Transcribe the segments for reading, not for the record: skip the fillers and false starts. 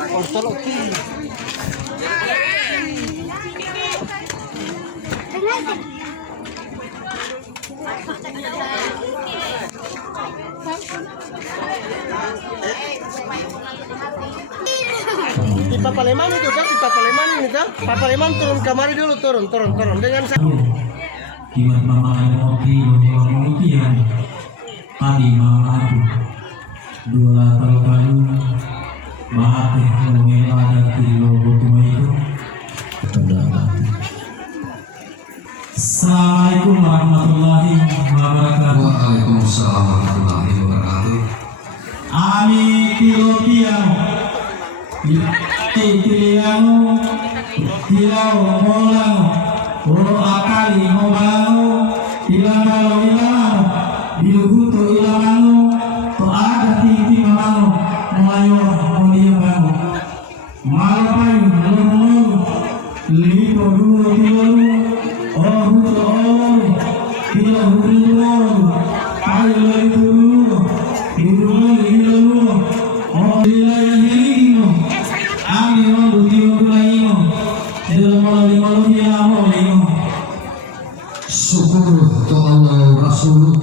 Di Papaleman itu kan, di Papaleman ini kan, Papaleman turun kamari dulu, turun dengan Kimat mama emosi, yang tadi mama itu dua kali maaf ngomongin ada kilo botuma itu. Assalamualaikum warahmatullahi wabarakatuh. Waalaikumsalam warahmatullahi wabarakatuh. Ami kilo tiang tiliangu tilau molang ro akali mobangu ilangalo diluhuto ilangangu to ada titi mamangu melayo moliabangu malapayu lorong lipo dulu tilalu oh huto oh tilau huto ayo lagi dulu hidup oh wilayah ini ami rondo tiup laingo dalam malam hilang Syukur to Allah Rasul.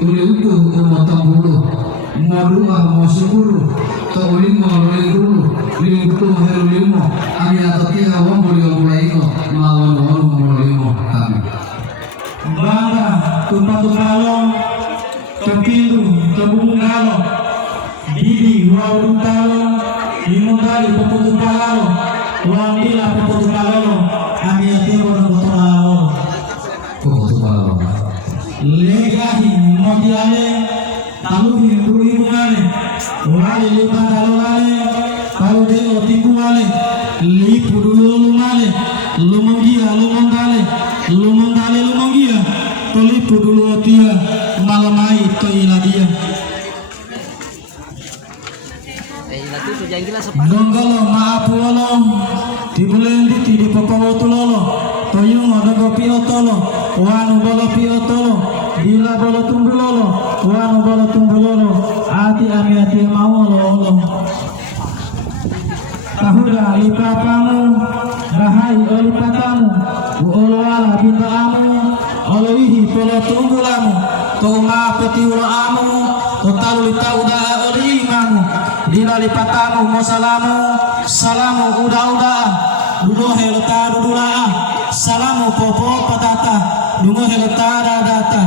Uli utuh umat tambulu, madua mau syukur. To ulimo dulu, lima utuh herulimo. Ami atatia wong boleh laingo, mawan boleh kami. Bangga tumpah kalong, kepindu kebubung kalong, didi wau kalong, limondali peputu kalong, wang ila peputu kalong, ami atiro dan botol kalong. Legahi motiale taluhi tuhi male wale lupa kalolale kalau de otiku male lipu dulu male lumongia to lipu dulu otia malamai to iladia donggolo maapuolo tibulendi di papawotulolo toyong odongo piotolo wanu bolo piotolo bila bolo tumbulolo wanu bolo tumbulolo ati ami ati mau lolo tahuda lipapamu bahai olipatamu uoloala bintaamu olowihi polo tumbulamu toma peti uloamu totalu litauda olimamu dila lipatamu mosalamu salamu uda dudo helta dudulaa salamu popo patata dungo helta data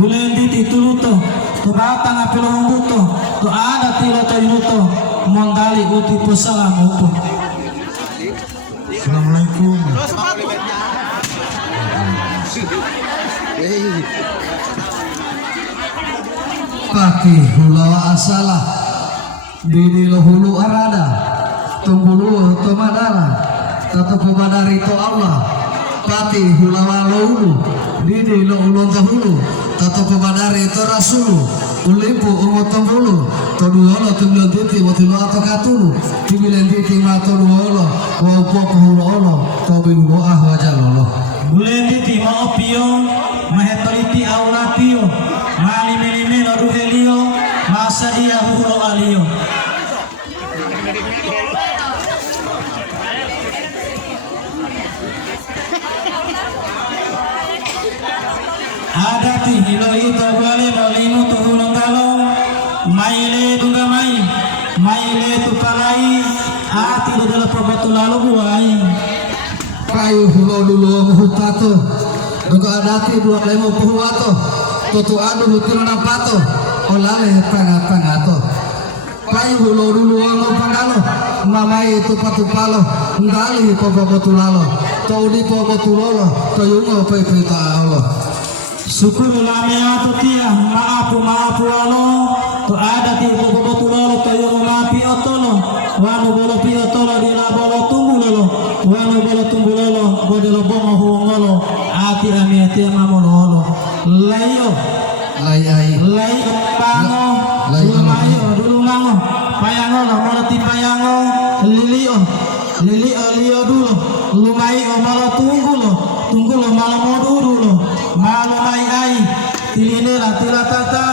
bulendi tituluto to batang apilo humbuto to ada tilo to inuto mondali uti posalamu upo. Assalamualaikum. Pati hulawa asalah didi hulu arada tumbulu tomadara tato kumadari to Allah pati hulawa lohulu didi ulun tahulu tato kumadari to rasulu ulimpu umotong hulu to duolo tumbilan titi watilo atau katulu tibilan titi mato duolo waupo kuhulu olo to bilu wajah lolo bulen titi mau pio mahetoliti aulatio mali melime lalu helio masa dia hulu alio. Ada ti hilo itu bale balimu tuhulung kalong maile dunga maile tu palai ati dalam perbuatan lalu buai kayu hulo dulu muhutato dunga adati dua lemo puhuato tutu adu lutil napato olale pangato kayu hulo dulu pangalo mamai tu patupalo ndali popotulalo taudi popotulolo toyungo pepita Allah. Syukur lame atau tia maapu alo to ada ti bobo tulolo to yo maapi otolo wanu bolo pi otolo di la bolo tumbulolo wanu bolo tumbulolo bodelo bongo huongolo ati ami ati mamololo layo lay pango dulu mango payango mono ti payango lilio dulu lumai o malo tunggulo malo modulo malo ai tilinela tilatata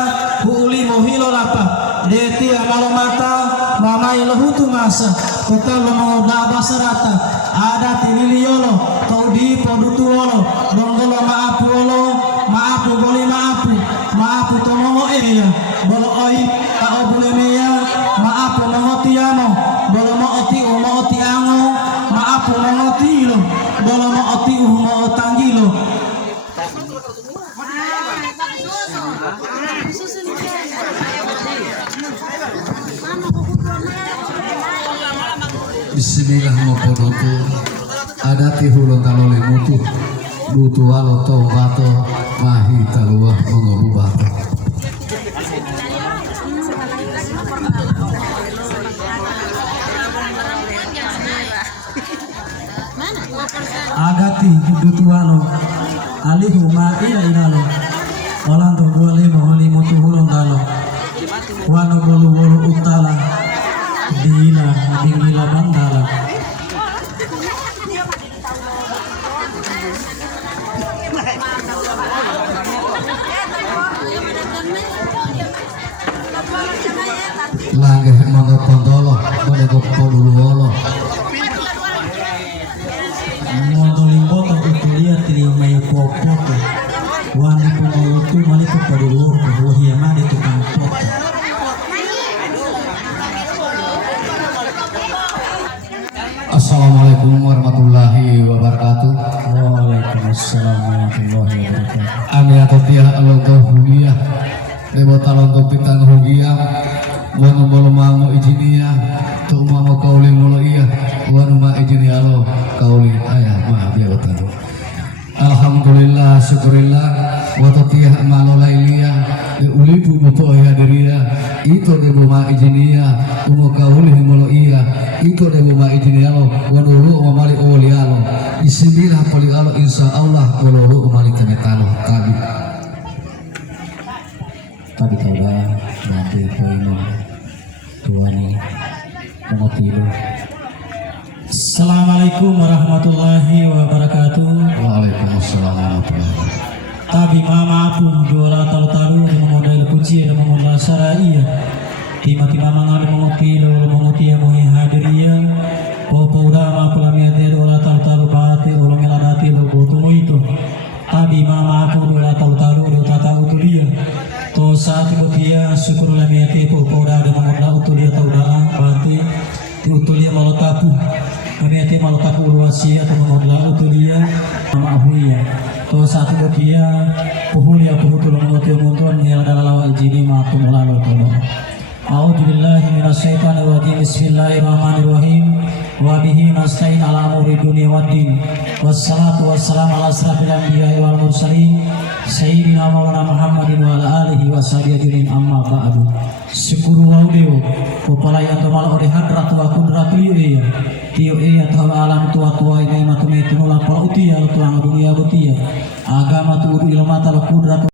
huli mohilo lapa deti amalo mata mama ai lahutu masa kota lo da basarata ada tiniliolo kau di podutuolo dongolo maapu boli maapu tomo eya bolo oi ka obule meya maapu mongotiano bolo mooti ango maapu mongotilo bolo mo tangilo. Bismillahirrahmanirrahim. Adati hulun taloli mutu walo tau bato mahi taluah mengobu bato. Agati dutualo alihu ma ilalo walanto buali mutu hulun talo wano bolu utala dingila bandala. Langeh mangga pondolo mangga poduluolo Mondo limboto utulia tilimai popoto wani pumautu maliku padulur wahia mani tukang poto. Assalamualaikum warahmatullahi wabarakatuh. Waalaikumsalam warahmatullahi wabarakatuh. Ani atau tiah alonto hugia lebo talonto pitang hugia wanu bolo mango ijinia tu mango kauli bolo iya wanu ma ijinia lo kauli ayah maaf ya batalo. Alhamdulillah syukurillah wa tiah malo lailia de ulipu moto ya deria itu de ma ijinia umo kauli bolo iya itu de ma ijinia lo wanu lu mali olialo bismillah poli alo insyaallah wanu lu mali tenetalo Tadi kau nanti poino tuani pengotilo. Assalamualaikum warahmatullahi wabarakatuh. Waalaikumsalam warahmatullahi wabarakatuh. Tabi mama pun dola talu dengan model kunci dan modal sarai. Timati mama ngadu mengotilo mengotia mohi hadiria. Popo udama pulamia de dola talu bate orang meladati lo botumu itu. Tabi mama pun dola talu do tata utulia. To saat dia syukur lamia tepo poda de mengoda utulia tauda bate utulia malotapu. Kami ati malotapu luasia atau mengoda utulia maahuia. To saat dia puhulia puhutul mengotia muntuan yang adalah lawa ijini maatum lalu tolong. A'udzubillahi minasyaitonir rajim. Bismillahirrahmanirrahim. Wa bihi nasta'in ala umuri dunya waddin. Wassalatu wassalamu ala asrafil anbiya'i wal mursalin sayyidina maulana Muhammadin wa ala alihi wa sahbihi amma ba'du. Syukuru wa udeo popalayan tomal ori hadrat wa kudratu iya tio iya tahal alam tua ini matume tunula pala utia tulang dunia butia agama tu udu ilmata kudrat